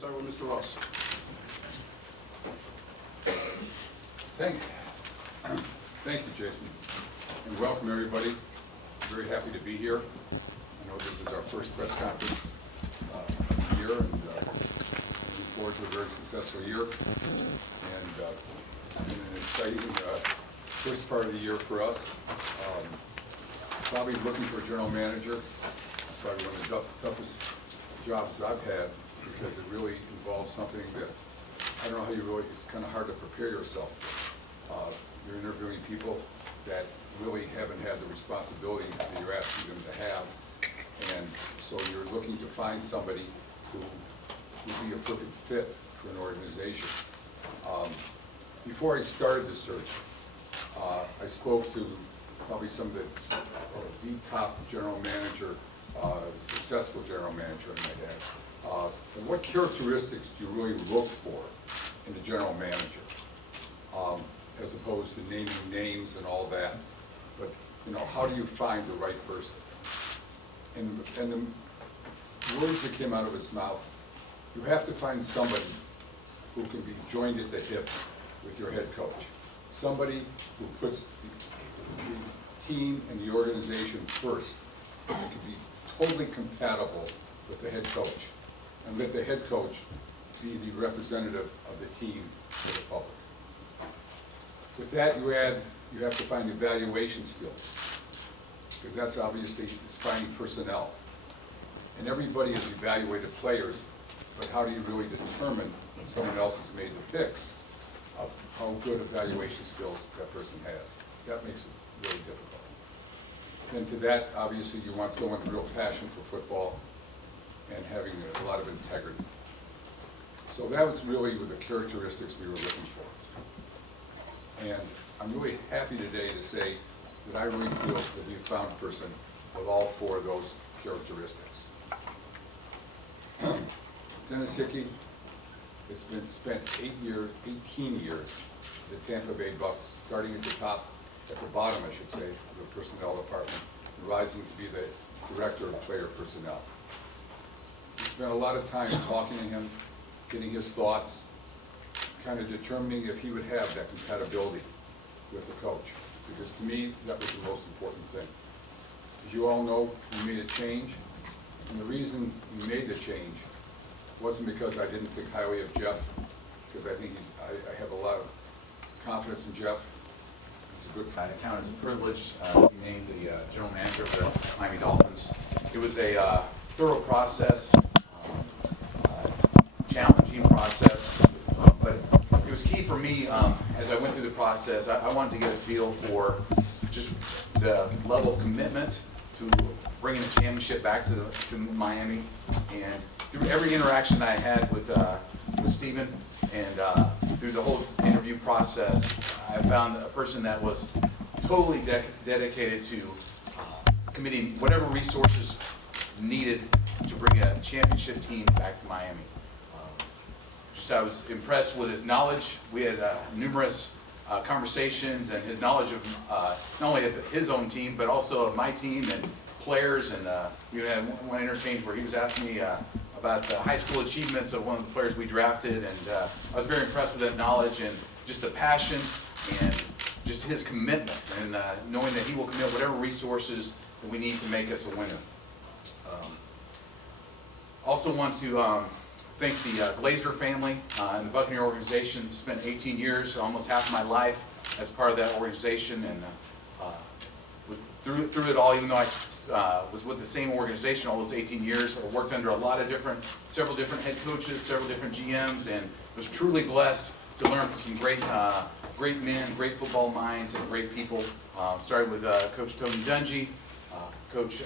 start with Mr. Ross. Thank you, Jason, and welcome everybody. I'm very happy to be here. I know this is our first press conference of the year, and looking forward to a very successful year. And it's been an exciting first part of the year for us. Probably looking for a general manager. It's probably one of the toughest jobs that I've had, because it really involves something that I don't know how you really, it's kind of hard to prepare yourself. You're interviewing people that really haven't had the responsibility that you're asking them to have, and so you're looking to find somebody who would be a perfect fit for an organization. Before I started the search, I spoke to probably some of the top general manager, successful general manager, I might add. And what characteristics do you really look for in a general manager? As opposed to naming names and all that. But, you know, how do you find the right person? And the words that came out of his mouth, you have to find somebody who can be joined at the hip with your head coach. Somebody who puts the team and the organization first, and can be totally compatible with the head coach, and let the head coach be the representative of the team to the public. With that, you have to find evaluation skills, because that's obviously, it's finding personnel. And everybody has evaluated players, but how do you really determine when someone else has made the picks of how good evaluation skills that person has? That makes it really difficult. And to that, obviously, you want someone with real passion for football and having a lot of integrity. So that was really the characteristics we were looking for. And I'm really happy today to say that I really feel that we found a person with all four of those characteristics. Dennis Hickey has been spent 18 years at the Tampa Bay Bucks, starting at the bottom, I should say, of the personnel department, and rising to be the director of player personnel. He spent a lot of time talking to him, getting his thoughts, kind of determining if he would have that compatibility with the coach. Because to me, that was the most important thing. As you all know, we made a change, and the reason we made the change wasn't because I didn't think highly of Jeff, because I think I have a lot of confidence in Jeff. He's a good I count as a privilege to be named the general manager of the Miami Dolphins. It was a thorough process, challenging process, but it was key for me as I went through the process. I wanted to get a feel for just the level of commitment to bringing a championship back to Miami, and through every interaction I had with Stephen and through the whole interview process, I found a person that was totally dedicated to committing whatever resources needed to bring a championship team back to Miami. I was impressed with his knowledge. We had numerous conversations, and his knowledge of not only of his own team, but also of my team and players. And we had one interchange where he was asking me about the high school achievements of one of the players we drafted, and I was very impressed with that knowledge and just the passion and just his commitment, and knowing that he will commit whatever resources that we need to make us a winner. Also want to thank the Glazer family and the Buccaneer organization. Spent 18 years, almost half of my life, as part of that organization, and through it all, even though I was with the same organization all those 18 years, I worked under several different head coaches, several different GMs, and was truly blessed to learn from some great men, great football minds, and great people. Started with Coach Tony Dungy, Coach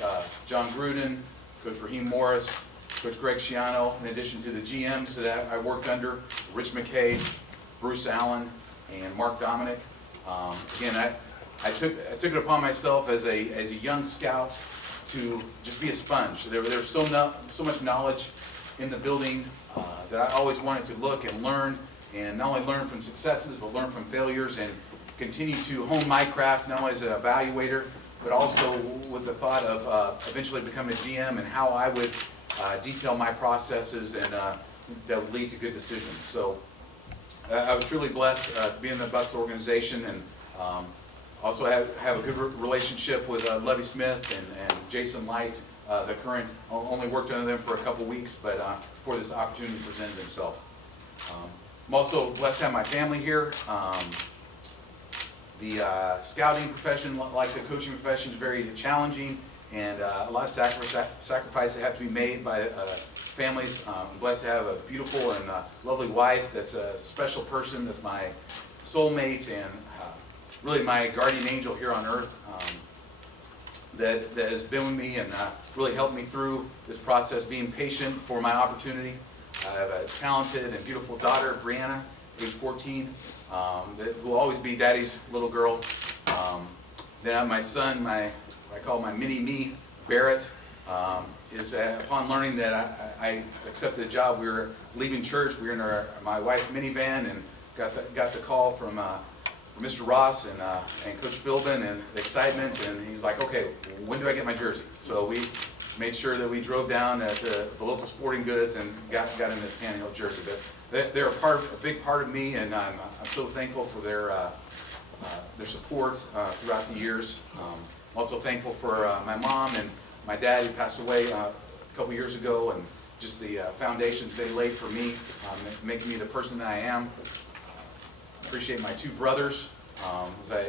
John Gruden, Coach Raheem Morris, Coach Greg Schiano, in addition to the GMs that I worked under, Rich McKay, Bruce Allen, and Mark Dominic. Again, I took it upon myself as a young scout to just be a sponge. There was so much knowledge in the building that I always wanted to look and learn, and not only learn from successes, but learn from failures, and continue to hone my craft, not only as an evaluator, but also with the thought of eventually becoming a GM, and how I would detail my processes and that would lead to good decisions. So I was truly blessed to be in the Bucks organization, and also have a good relationship with Levy Smith and Jason Light, the current, only worked under them for a couple weeks, but before this opportunity presented itself. I'm also blessed to have my family here. The scouting profession, like the coaching profession, is very challenging, and a lot of sacrifices have to be made by families. I'm blessed to have a beautiful and lovely wife that's a special person, that's my soulmate, and really my guardian angel here on earth, that has been with me and really helped me through this process, being patient for my opportunity. I have a talented and beautiful daughter, Brianna, age 14, that will always be daddy's little girl. Then I have my son, I call my mini-me, Barrett, is upon learning that I accepted a job, we were leaving church, we were in my wife's minivan, and got the call from Mr. Ross and Coach Philbin, and the excitement, and he's like, okay, when do I get my jersey? So we made sure that we drove down at the local sporting goods and got him his Tannehill jersey. But they're a big part of me, and I'm so thankful for their support throughout the years. I'm also thankful for my mom and my dad, who passed away a couple years ago, and just the foundations they laid for me, making me the person that I am. Appreciate my two brothers. As I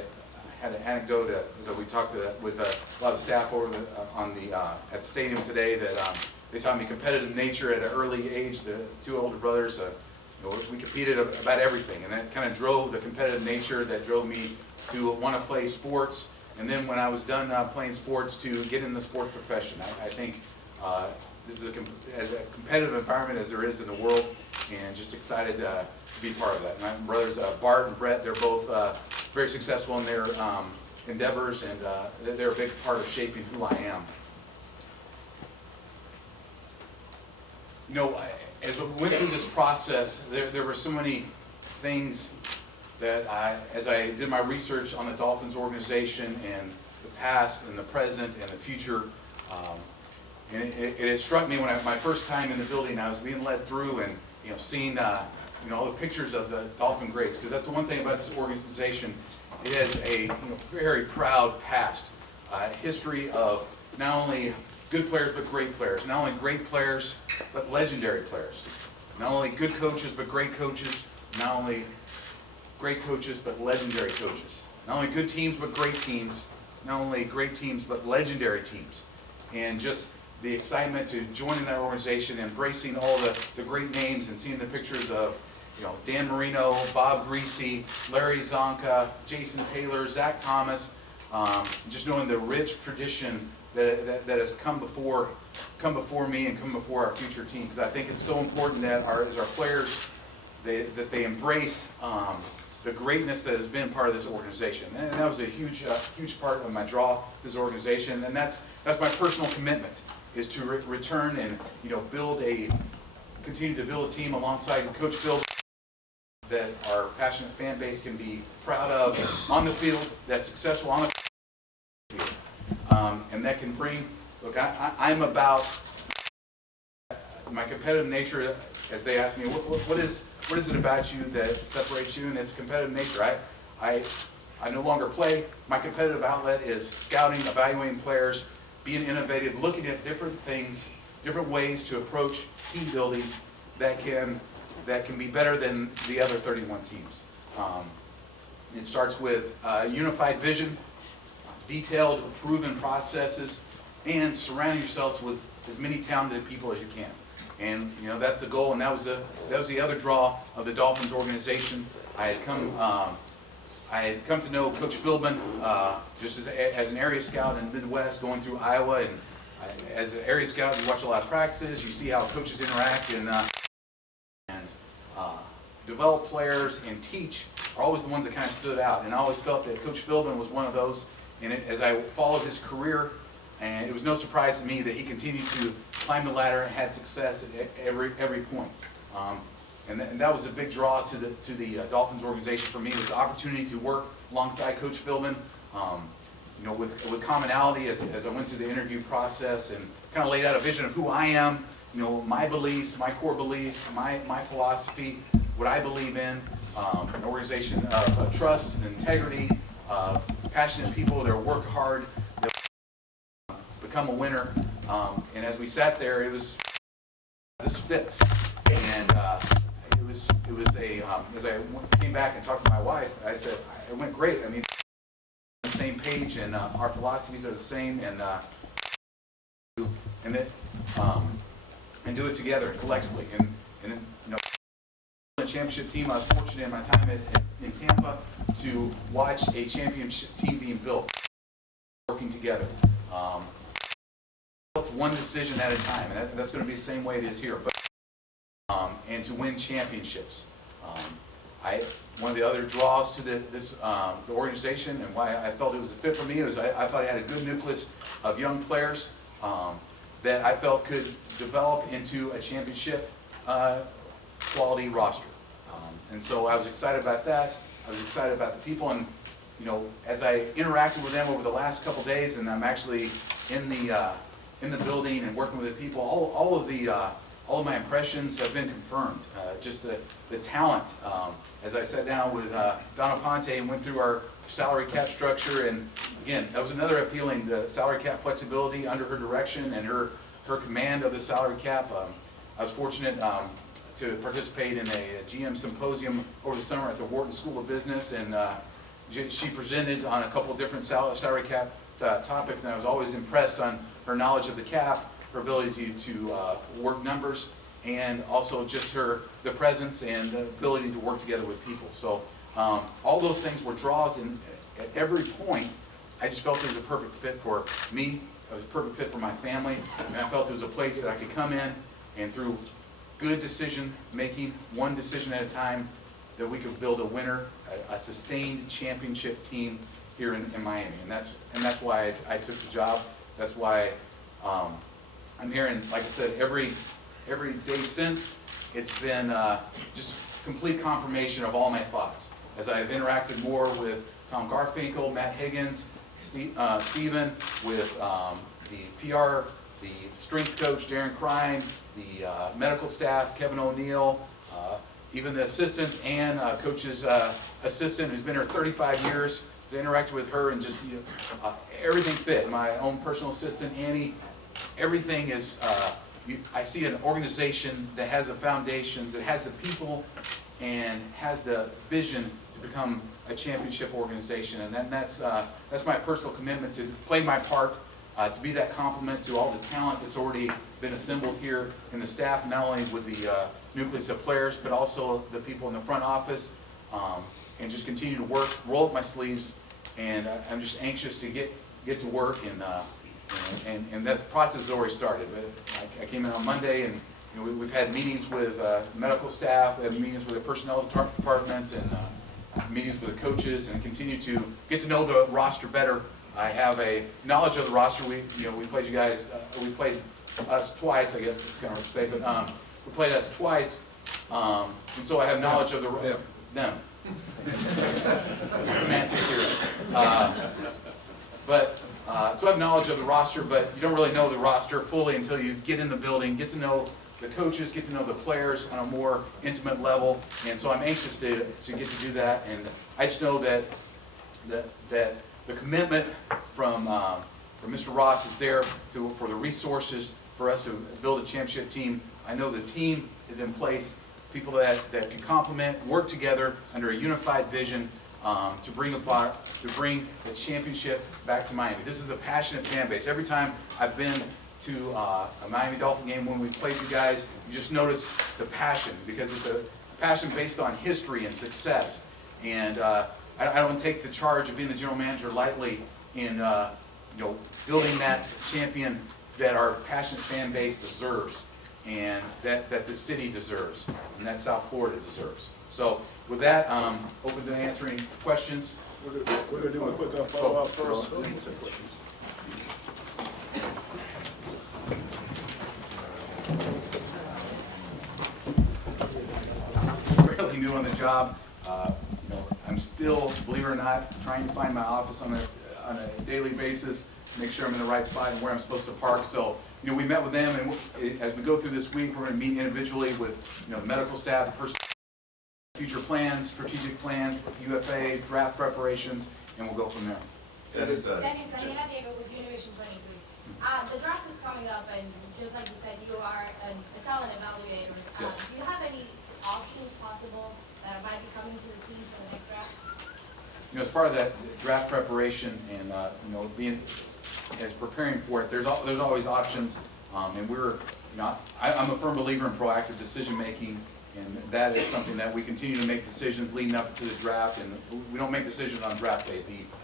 had an anecdote as we talked with a lot of staff over at the stadium today, that they taught me competitive nature at an early age. The two older brothers, we competed about everything, and that kind of drove the competitive nature that drove me to want to play sports. And then when I was done playing sports, to get in the sports profession. I think this is as a competitive environment as there is in the world, and just excited to be part of that. My brothers Bart and Brett, they're both very successful in their endeavors, and they're a big part of shaping who I am. As we went through this process, there were so many things that as I did my research on the Dolphins organization and the past and the present and the future, and it struck me when my first time in the building, I was being led through and seeing all the pictures of the Dolphin greats, because that's the one thing about this organization. It has a very proud past, history of not only good players but great players, not only great players but legendary players, not only good coaches but great coaches, not only great coaches but legendary coaches, not only good teams but great teams, not only great teams but legendary teams, and just the excitement to join in that organization, embracing all the great names, and seeing the pictures of Dan Marino, Bob Greasy, Larry Zonka, Jason Taylor, Zach Thomas, just knowing the rich tradition that has come before me and come before our future team. Because I think it's so important that as our players, that they embrace the greatness that has been part of this organization. And that was a huge part of my draw to this organization. And that's my personal commitment, is to return and continue to build a team alongside Coach Phil that our passionate fan base can be proud of on the field, that's successful on the field, and that can bring. Look, I'm about my competitive nature. As they ask me, what is it about you that separates you? And it's competitive nature. I no longer play. My competitive outlet is scouting, evaluating players, being innovative, looking at different things, different ways to approach team building that can be better than the other 31 teams. It starts with unified vision, detailed, proven processes, and surround yourselves with as many talented people as you can. And that's the goal, and that was the other draw of the Dolphins organization. I had come to know Coach Philbin just as an area scout in the Midwest, going through Iowa, and as an area scout, you watch a lot of practices, you see how coaches interact and develop players and teach are always the ones that kind of stood out. And I always felt that Coach Philbin was one of those. And as I followed his career, and it was no surprise to me that he continued to climb the ladder and had success at every point. And that was a big draw to the Dolphins organization for me, was the opportunity to work alongside Coach Philbin, with commonality as I went through the interview process, and kind of laid out a vision of who I am my beliefs, my core beliefs, my philosophy, what I believe in, an organization of trust and integrity, passionate people that work hard, that become a winner. And as we sat there, it was, this fits. And it was a, as I came back and talked to my wife, I said, it went great. I mean, on the same page, and our philosophies are the same, and do it together collectively. And a championship team. I was fortunate in my time in Tampa to watch a championship team being built, working together. It's one decision at a time, and that's going to be the same way it is here. But and to win championships. One of the other draws to the organization, and why I felt it was a fit for me, was I thought I had a good nucleus of young players that I felt could develop into a championship quality roster. And so I was excited about that. I was excited about the people, and as I interacted with them over the last couple days, and I'm actually in the building and working with the people, all of my impressions have been confirmed. Just the talent. As I sat down with Donna Ponte and went through our salary cap structure, and again, that was another appealing, the salary cap flexibility under her direction and her command of the salary cap. I was fortunate to participate in a GM symposium over the summer at the Wharton School of Business, and she presented on a couple of different salary cap topics, and I was always impressed on her knowledge of the cap, her ability to work numbers, and also just the presence and the ability to work together with people. So all those things were draws, and at every point, I just felt it was a perfect fit for me, it was a perfect fit for my family, and I felt it was a place that I could come in and through good decision making, one decision at a time, that we could build a winner, a sustained championship team here in Miami. And that's why I took the job. That's why I'm here. And like I said, every day since, it's been just complete confirmation of all my thoughts. As I've interacted more with Tom Garfinkel, Matt Higgins, Steven, with the PR, the strength coach, Darren Crine, the medical staff, Kevin O'Neill, even the assistants, and coach's assistant who's been here 35 years, to interact with her, and just everything fit. My own personal assistant, Annie, everything is, I see an organization that has the foundations, that has the people, and has the vision to become a championship organization. And that's my personal commitment, to play my part, to be that complement to all the talent that's already been assembled here in the staff, not only with the nucleus of players, but also the people in the front office, and just continue to work, roll up my sleeves, and I'm just anxious to get to work, and that process has already started. But I came in on Monday, and we've had meetings with medical staff, and meetings with the personnel departments, and meetings with the coaches, and continue to get to know the roster better. I have a knowledge of the roster. We played you guys. We played us twice. I guess it's kind of hard to say, but we played us twice, and so I have knowledge of them. Semantics here. So I have knowledge of the roster, but you don't really know the roster fully until you get in the building, get to know the coaches, get to know the players on a more intimate level. And so I'm anxious to get to do that. And I just know that the commitment from Mr. Ross is there for the resources for us to build a championship team. I know the team is in place, people that can complement, work together under a unified vision to bring the championship back to Miami. This is a passionate fan base. Every time I've been to a Miami Dolphin game when we played you guys, you just notice the passion, because it's a passion based on history and success. And I don't take the charge of being the general manager lightly in building that champion that our passionate fan base deserves, and that the city deserves, and that South Florida deserves. So with that, open to answering questions. We're going to do a quick follow-up first. Really new on the job. I'm still, believe it or not, trying to find my office on a daily basis. make sure I'm in the right spot and where I'm supposed to park. So, you know, we met with them, and as we go through this week, we're going to meet individually with, you know, the medical staff, the person, future plans, strategic plans, UFA, draft preparations, and we'll go from there. Dennis, Daniela Diego with Innovation 23. The draft is coming up, and just like you said, you are a talent evaluator. Yes. Do you have any options possible that might be coming to the team for the next draft? You know, as part of that draft preparation and, you know, being, as preparing for it, there's always options, and we're, you know, I'm a firm believer in proactive decision-making, and that is something that we continue to make decisions leading up to the draft, and we don't make decisions on draft day.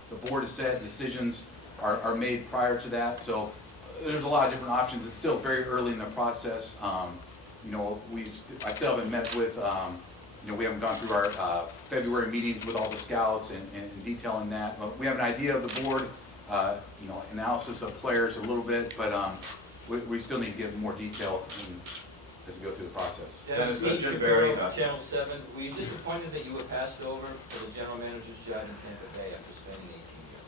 The board has said decisions are made prior to that, so there's a lot of different options. It's still very early in the process. You know, I still haven't met with, you know, we haven't gone through our February meetings with all the scouts and detailing that. But we have an idea of the board, you know, analysis of players a little bit, but we still need to get more detail as we go through the process. Dennis, Dennis, Jim Barry, Channel 7, were you disappointed that you were passed over for the general manager's job in Tampa Bay after spending 18 years?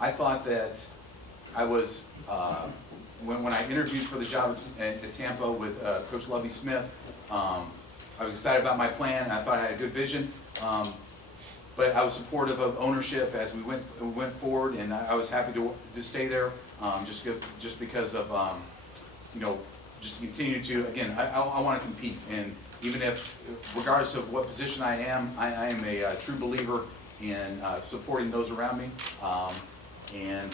I thought that I was, when I interviewed for the job at Tampa with Coach Lovie Smith, I was excited about my plan, and I thought I had a good vision. But I was supportive of ownership as we went forward, and I was happy to stay there, just because of, you know, just to continue to, again, I want to compete, and even if, regardless of what position I am a true believer in supporting those around me, and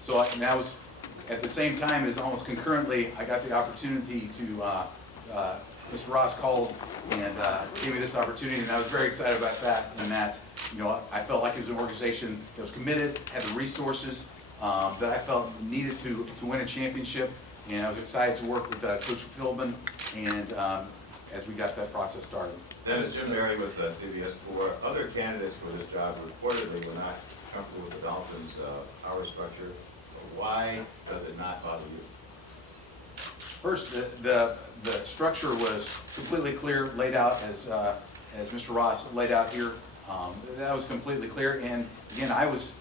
so that was, at the same time, as almost concurrently, I got the opportunity to, Mr. Ross called and gave me this opportunity, and I was very excited about that, and that, you know, I felt like it was an organization that was committed, had the resources that I felt needed to win a championship, and I was excited to work with Coach Philbin, and as we got that process started. Dennis, Jim Barry with CBS 4. Other candidates for this job reportedly were not comfortable with the Dolphins' power structure. Why does it not bother you? First, the structure was completely clear, laid out as Mr. Ross laid out here. That was completely clear, and again, that was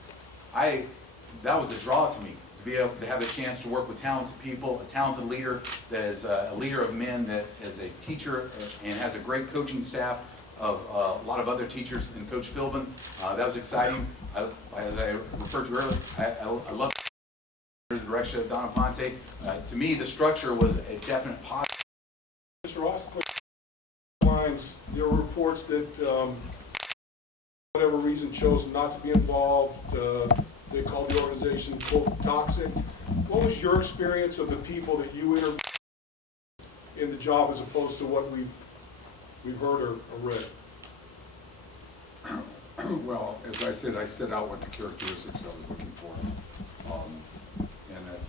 a draw to me, to be able to have a chance to work with talented people, a talented leader that is a leader of men, that is a teacher and has a great coaching staff of a lot of other teachers and Coach Philbin. That was exciting. As I referred to earlier, I love the direction of Donna Ponte. To me, the structure was a definite positive. Mr. Ross, quick lines. There were reports that, whatever reason, chose not to be involved. They called the organization, quote, toxic. What was your experience of the people that you interviewed in the job as opposed to what we've heard or read? Well, as I said, I set out what the characteristics I was looking for. And that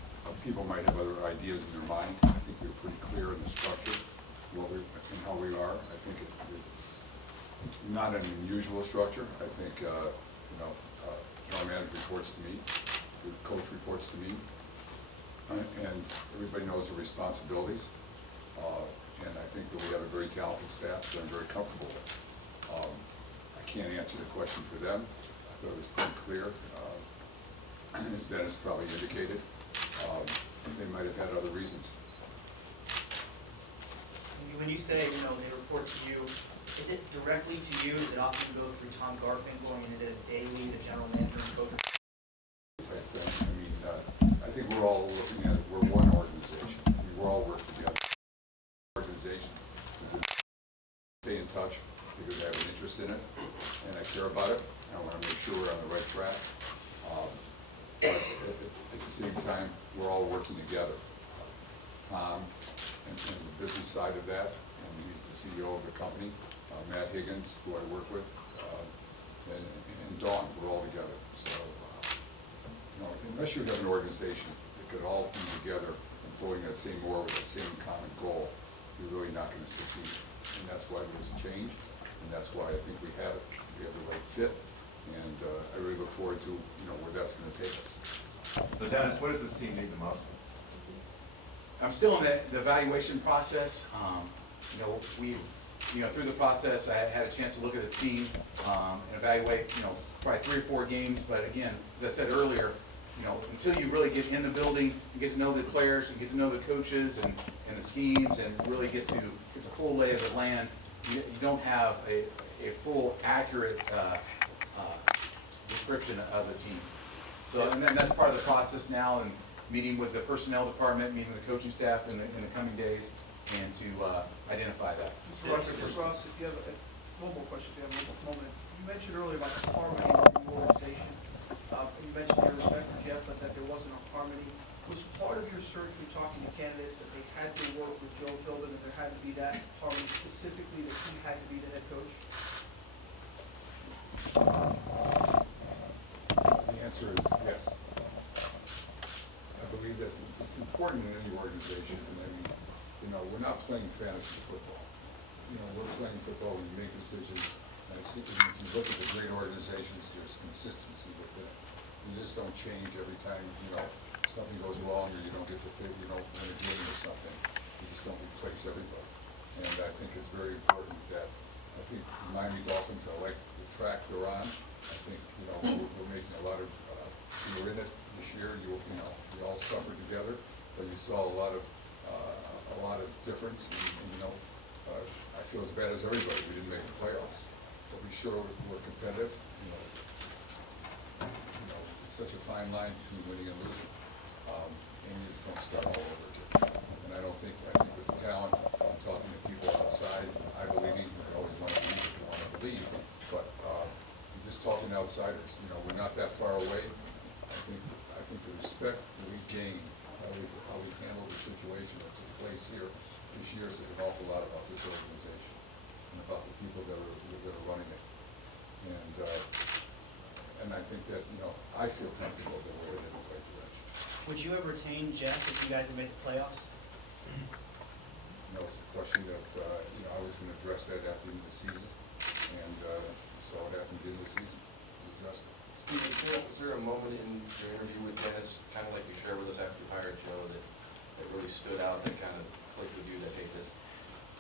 people might have other ideas in their mind. I think we were pretty clear in the structure, and how we are. I think it's not an unusual structure. I think, you know, general manager reports to me, the coach reports to me, and everybody knows their responsibilities. And I think that we have a very talented staff that I'm very comfortable with. I can't answer the question for them. I thought it was pretty clear, as Dennis probably indicated. They might have had other reasons. When you say, you know, they report to you, is it directly to you? Does it often go through Tom Garfinkel? I mean, is it a daily, the general manager and coach? Type thing. I mean, I think we're all looking at it. We're one organization. I mean, we're all working together. Organization. Stay in touch because I have an interest in it and I care about it. I want to make sure we're on the right track. But at the same time, we're all working together. Tom and the business side of that, and he's the CEO of the company. Matt Higgins, who I work with, and Dawn, we're all together. So, you know, unless you have an organization that could all be together and pulling that same oar with that same common goal, you're really not going to succeed. And that's why there's a change, and that's why I think we have it. We have the right fit, and I really look forward to, you know, where that's going to take us. So Dennis, what does this team need the most? I'm still in the evaluation process. You know, through the process, I had a chance to look at the team, and evaluate, probably 3 or 4 games, but again, as I said earlier, until you really get in the building, you get to know the players, you get to know the coaches and the schemes, and really get the full lay of the land, you don't have a full, accurate, description of the team. So, and then that's part of the process now, and meeting with the personnel department, meeting with the coaching staff in the coming days, and to identify that. Mr. Ross, if you have one more question, if you have a moment. You mentioned earlier about the harmony of your organization. You mentioned your respect for Jeff, but that there wasn't a harmony. Was part of your search for talking to candidates that they had to work with Joe Philbin, and there had to be that harmony, specifically that he had to be the head coach? The answer is yes. I believe that it's important in any organization, and I mean, we're not playing fantasy football. We're playing football, we make decisions, and I think if you look at the great organizations, there's consistency with it. You just don't change every time, something goes wrong, or you don't get to fit, win a game or something. You just don't replace everybody. And I think it's very important that, I think the Miami Dolphins, I like the track they're on. I think, we're making a lot of, you were in it this year, we all suffered together, but you saw a lot of difference, and I feel as bad as everybody, we didn't make the playoffs, but we sure were competitive, it's such a fine line between winning and losing, and you just don't start all over again. And I think with the talent, I'm talking to people outside, I believe in, I always want to believe if you want to believe, but you're just talking to outsiders, we're not that far away. I think the respect that we gain, how we handle the situation that took place here this year says an awful lot about this organization and about the people that are running it. And I think that, I feel comfortable that we're headed in the right direction. Would you have retained Jeff if you guys had made the playoffs? It's a question that, I was going to address that after the end of the season, and saw what happened at the end of the season. It was just. Steve, was there a moment in your interview with Dennis, kind of like you shared with us after you hired Joe, that really stood out, that kind of clicked with you, that, hey, this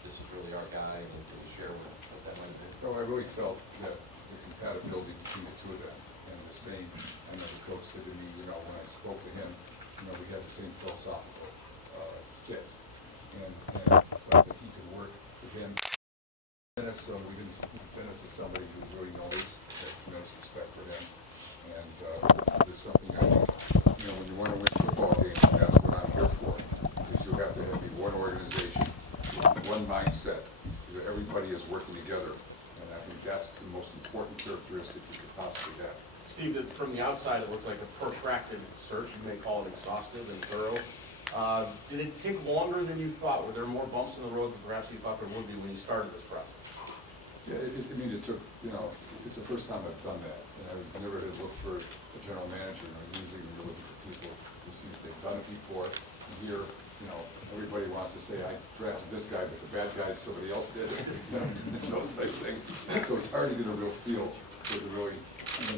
is really our guy, and can you share what that might have been? So I really felt that the compatibility between the two of them, and the same, I know the coach said to me, when I spoke to him, we had the same philosophical fit, and I felt that he could work with him. Dennis, so we didn't see Dennis as somebody who really knows, that knows respect for him. And there's something I think, when you want to win football games, that's what I'm here for, is you have to be one organization, one mindset, that everybody is working together. And I think that's the most important characteristic you could possibly have. Steve, from the outside, it looked like a protracted search. You may call it exhaustive and thorough. Did it take longer than you thought? Were there more bumps in the road than perhaps you thought there would be when you started this process? Yeah, it took, it's the first time I've done that, and I was never had looked for a general manager. Usually when you're looking for people, you see if they've done it before. Here, everybody wants to say, I drafted this guy, but the bad guy somebody else did it, those type of things. So it's hard to get a real feel for the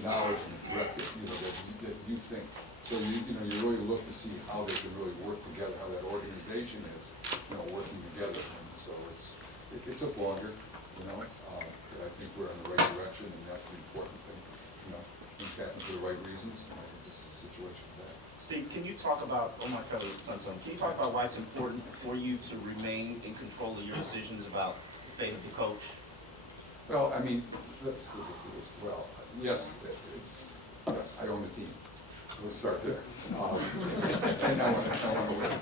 knowledge and breadth, that you think. So you really look to see how they can really work together, how that organization is, working together. And so it took longer. I think we're in the right direction, and that's the important thing. Things happen for the right reasons, and I think this is a situation for that. Steve, can you talk about, can you talk about why it's important for you to remain in control of your decisions about the fate of the coach? Well, yes, I own the team. We'll start there. And I want to win.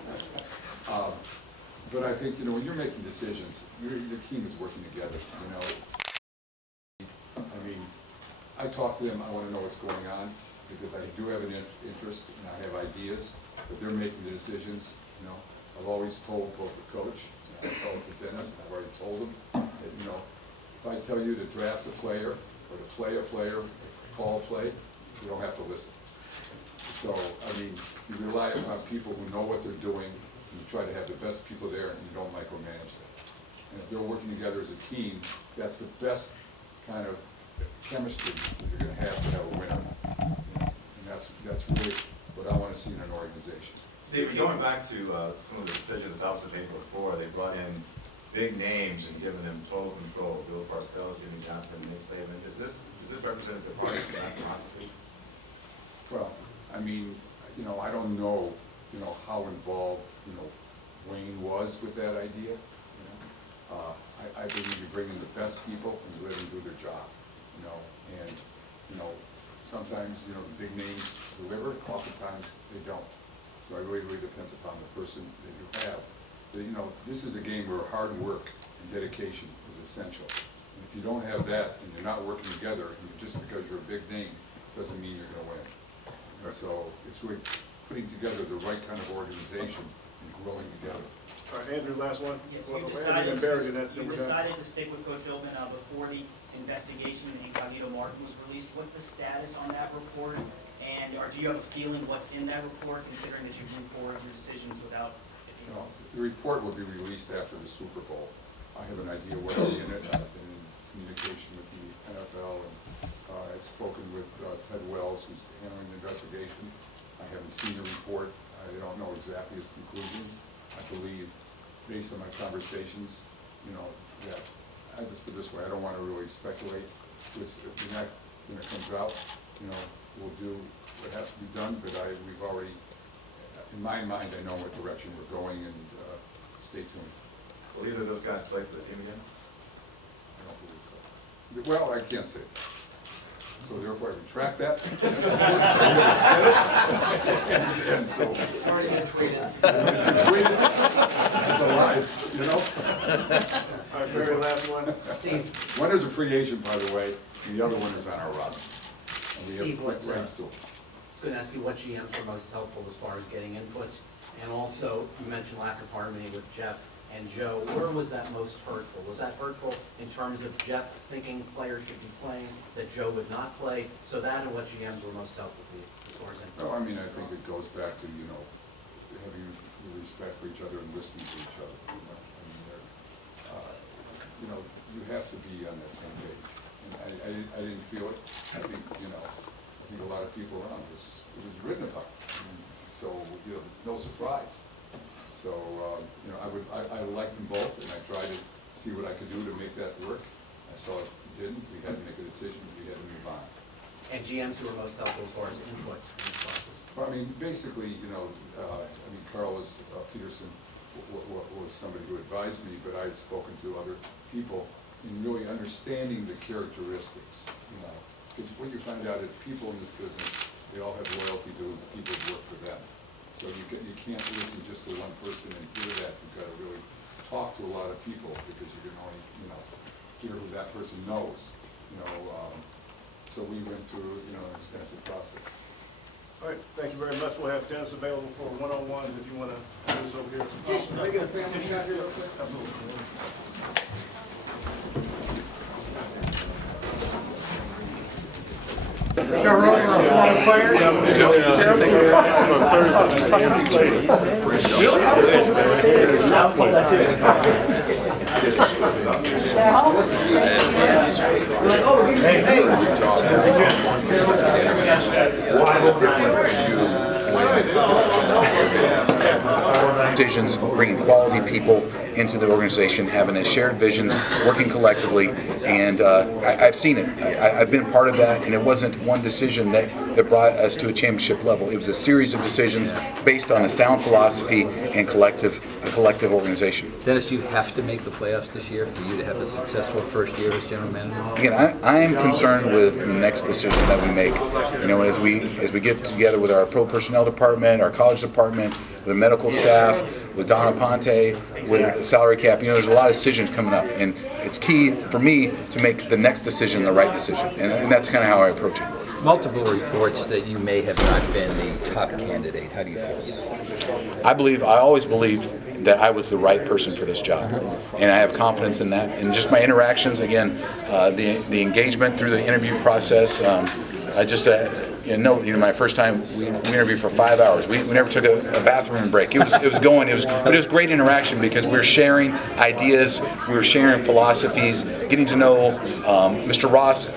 But I think, when you're making decisions, your team is working together, I talk to them, I want to know what's going on, because I do have an interest, and I have ideas, but they're making the decisions, I've always told both the coach, and I've told the Dennis, and I've already told them, that, if I tell you to draft a player, or to play a player, or call a play, you don't have to listen. So, you rely upon people who know what they're doing, and you try to have the best people there, and you don't micromanage them. And if they're working together as a team, that's the best kind of chemistry that you're going to have a winner. And that's really what I want to see in an organization. Steve, going back to some of the decisions the Dolphins made before, they brought in big names and giving them total control, Bill Parcells, Jimmy Johnson, Nick Saban. Is this representative of the that philosophy? Well, I mean, I don't know, how involved, Wayne was with that idea. I believe you bring in the best people and let them do their job, and, sometimes, the big names deliver, oftentimes they don't. So it really depends upon the person that you have. But, this is a game where hard work and dedication is essential. And if you don't have that and you're not working together, just because you're a big name, doesn't mean you're gonna win. And so it's really putting together the right kind of organization and growing together. All right, Andrew, last one. Yes, Well, you Andrew and Barry, then we're done. decided to stick with Coach Philbin before the investigation and incognito marking was released. What's the status on that report? And do you have a feeling what's in that report, considering that you moved forward your decisions without it being The report will be released after the Super Bowl. I have an idea what's in it. I've been in communication with the NFL, and I've spoken with Ted Wells, who's handling the investigation. I haven't seen the report. I don't know exactly its conclusions. I believe, based on my conversations, that, I just put it this way, I don't want to really speculate. When it comes out, we'll do what has to be done, but we've already, in my mind, I know what direction we're going, and stay tuned. Will either of those guys play for the team again? I don't believe so. Well, I can't say. So therefore, I retract that. And so, It's already been tweeted. it's alive, All right, Barry, last one. Steve, One is a free agent, by the way, and the other one is on our roster. And we Steve, have what, ranks to it. I was going to ask you what GMs are most helpful as far as getting inputs, and also, you mentioned lack of harmony with Jeff and Joe. Where was that most hurtful? Was that hurtful in terms of Jeff thinking players should be playing, that Joe would not play? So that and what GMs were most helpful to you as far as input? No, I mean, I think it goes back to, having respect for each other and listening to each other. I mean, you have to be on that same page. And I didn't feel it. I think, I think a lot of people around it was written about. And so, it's no surprise. So, I liked them both, and I tried to see what I could do to make that work. I saw it didn't. We had to make a decision. We had to move on. And GMs who were most helpful as far as input in the process? Well, I mean, basically, Carl Peterson was somebody who advised me, but I had spoken to other people in really understanding the characteristics, because what you find out is people in this business, they all have loyalty to the people who work for them. So you can't listen just to one person and hear that. You've got to really talk to a lot of people, because you can only, hear who that person knows, So we went through, an extensive process. All right, thank you very much. We'll have Dennis available for one-on-ones if you want to do this over here. Jason, can I get a family shot here real quick? Absolutely. Decisions, bringing quality people into the organization, having a shared vision, working collectively, and I've seen it. I've been part of that, and it wasn't one decision that brought us to a championship level. It was a series of decisions based on a sound philosophy and a collective organization. Dennis, you have to make the playoffs this year for you to have a successful first year as general manager? Again, I am concerned with the next decision that we make. As we get together with our pro personnel department, our college department, the medical staff, with Donna Ponte, with the salary cap, there's a lot of decisions coming up, and it's key for me to make the next decision the right decision, and that's kind of how I approach it. Multiple reports that you may have not been the top candidate. How do you feel? I always believed that I was the right person for this job, and I have confidence in that. And just my interactions, again, the engagement through the interview process. I just, my first time we interviewed for 5 hours. We never took a bathroom break. It was great interaction because we were sharing ideas, we were sharing philosophies, getting to know Mr. Ross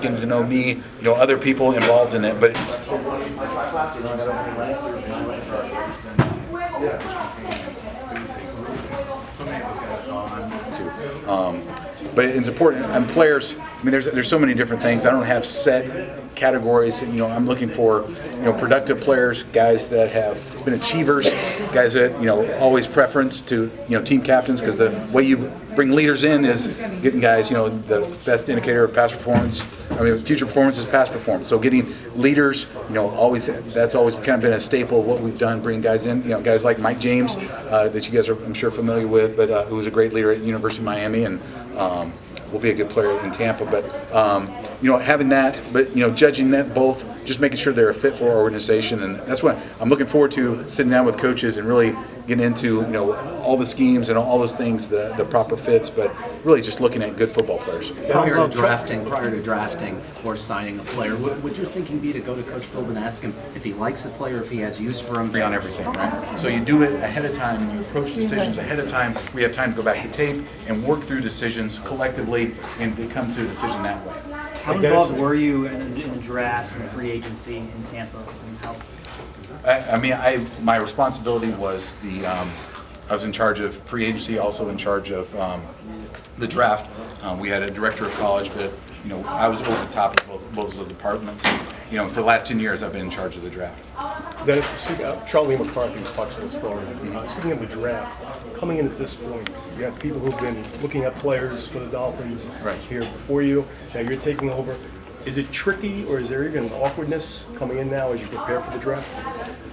getting to know me, other people involved in it. But So many of those guys are gone. But it's important. And players, I mean, there's so many different things. I don't have set categories. I'm looking for, productive players, guys that have been achievers, guys that, always preference to, team captains, because the way you bring leaders in is getting guys, the best indicator of past performance. Future performance is past performance. So getting leaders, that's always kind of been a staple of what we've done, bringing guys in, guys like Mike James, that you guys are, I'm sure, familiar with, but who was a great leader at University of Miami and will be a good player in Tampa. But, having that, but, judging that both, just making sure they're a fit for our organization. And that's what I'm looking forward to, sitting down with coaches and really getting into, all the schemes and all those things, the proper fits, but really just looking at good football players. Prior to drafting or signing a player, would your thinking be to go to Coach Philbin and ask him if he likes the player, if he has use for him? Agree on everything, right? So you do it ahead of time, you approach decisions ahead of time. We have time to go back to tape and work through decisions collectively and come to a decision that way. How involved were you in drafts and free agency in Tampa? And how? My responsibility was I was in charge of free agency, also in charge of the draft. We had a director of college, but I was over the top of both of those departments. For the last 10 years, I've been in charge of the draft. Dennis, Charlie McCarthy was talking to us for speaking of the draft, coming in at this point, you have people who've been looking at players for the Dolphins here before you. Now you're taking over. Is it tricky, or is there even awkwardness coming in now as you prepare for the draft?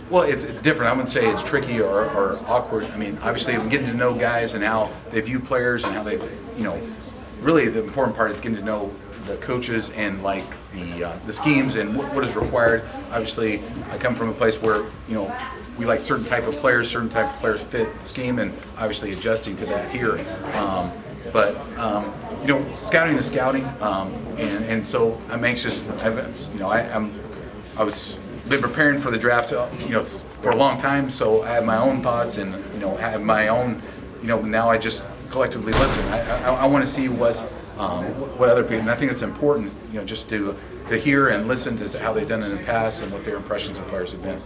Well, it's different. I wouldn't say it's tricky or awkward. Obviously, getting to know guys and how they view players and how they, really the important part is getting to know the coaches and the schemes and what is required. Obviously, I come from a place where we like certain type of players fit the scheme, and obviously adjusting to that here. But scouting is scouting, and so I'm anxious. I was been preparing for the draft, for a long time. So I have my own thoughts, and I have my own. Now I just collectively listen. I want to see what other people. And I think it's important, just to hear and listen to how they've done it in the past and what their impressions of players have been.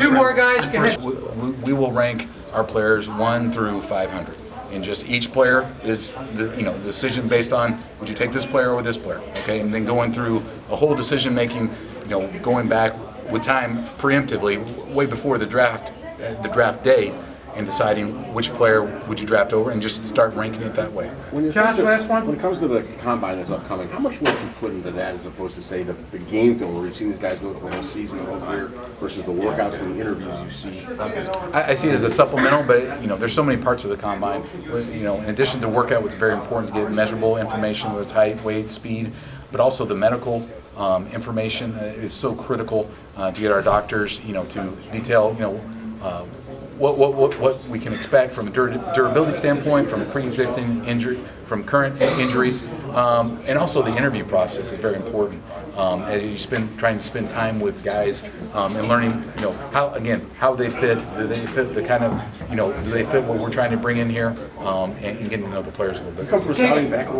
Two more guys. We will rank our players 1 through 500. And just each player is the decision based on, would you take this player over this player, okay? And then going through a whole decision making, going back with time preemptively, way before the draft day, and deciding which player would you draft over, and just start ranking it that way. When it comes to the combine that's upcoming, how much work do you put into that as opposed to, say, the game film where you've seen these guys go through the whole season, the whole year, versus the workouts and the interviews you see? I see it as a supplemental, but there's so many parts of the combine. In addition to workout, what's very important to get measurable information, whether it's height, weight, speed, but also the medical information is so critical to get our doctors, to detail, what we can expect from a durability standpoint, from a pre-existing injury, from current injuries, and also the interview process is very important. As you trying to spend time with guys and learning, how they fit, do they fit the kind of, do they fit what we're trying to bring in here, and getting to know the players a little bit. You come from a scouting background.